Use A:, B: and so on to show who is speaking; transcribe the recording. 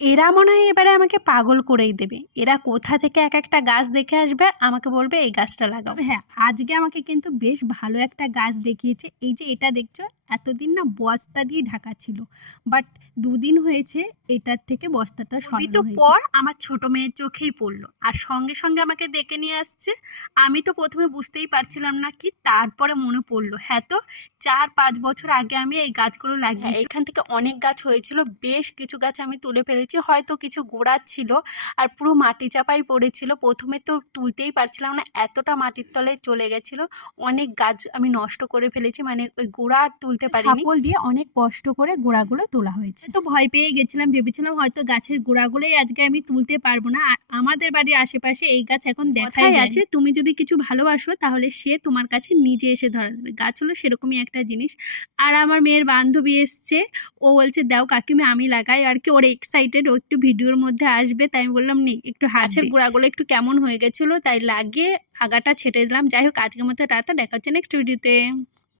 A: এরা মনে হয় এবারে আমাকে পাগল করেই দেবে। এরা কোথা থেকে এক একটা গাছ দেখে আসবে, আমাকে বলবে এই গাছটা লাগাও। হ্যাঁ আজকে আমাকে কিন্তু বেশ ভালো একটা গাছ দেখিয়েছে। এই যে এটা দেখছ এতদিন না বস্তা দিয়ে ঢাকা ছিল। বাট দুদিন হয়েছে এটার থেকে বস্তাটা তো পর আমার ছোট মেয়ের চোখেই পড়ল। আর সঙ্গে সঙ্গে আমাকে ডেকে নিয়ে আসছে। আমি তো প্রথমে বুঝতেই পারছিলাম না কি তারপরে মনে পড়ল। হ্যাঁ তো চার পাঁচ বছর আগে আমি এই গাছগুলো লাগিয়ে এখান থেকে অনেক গাছ হয়েছিল। বেশ কিছু গাছ আমি তুলে ফেলেছি। হয়তো কিছু গোড়া ছিল আর পুরো মাটি চাপাই পড়েছিল। প্রথমে তো তুলতেই পারছিলাম না এতটা মাটির তলে চলে গেছিল। অনেক গাছ আমি নষ্ট করে ফেলেছি। মানে ওই গোড়া আর তুলতে পারি সাপল দিয়ে অনেক কষ্ট করে গোড়াগুলো তোলা হয়েছে। তো ভয় পেয়ে গেছিলাম ভেবেছিলাম হয়তো গাছের গোড়াগুলোই আজকে আমি তুলতে পারব না। আমাদের বাড়ির আশেপাশে এই গাছ এখন দেখাই আছে তুমি যদি কিছু ভালোবাসো তাহলে সে তোমার কাছে নিজে এসে ধরা দেবে। গাছ হলো সেরকমই একটা জিনিস। আর আমার মেয়ের বান্ধবী এসছে ও বলছে দাও কাকিমা আমি লাগাই। আর কি ওর এক্সাইটেড ও একটু ভিডিওর মধ্যে আসবে তাই আমি বললাম নি একটু হাঁসের গোড়াগুলো একটু কেমন হয়ে গেছিল তাই লাগিয়ে আগাটা ছেটে দিলাম। যাই হোক আজকের মতো টাটা দেখা হচ্ছে নেক্সট ভিডিওতে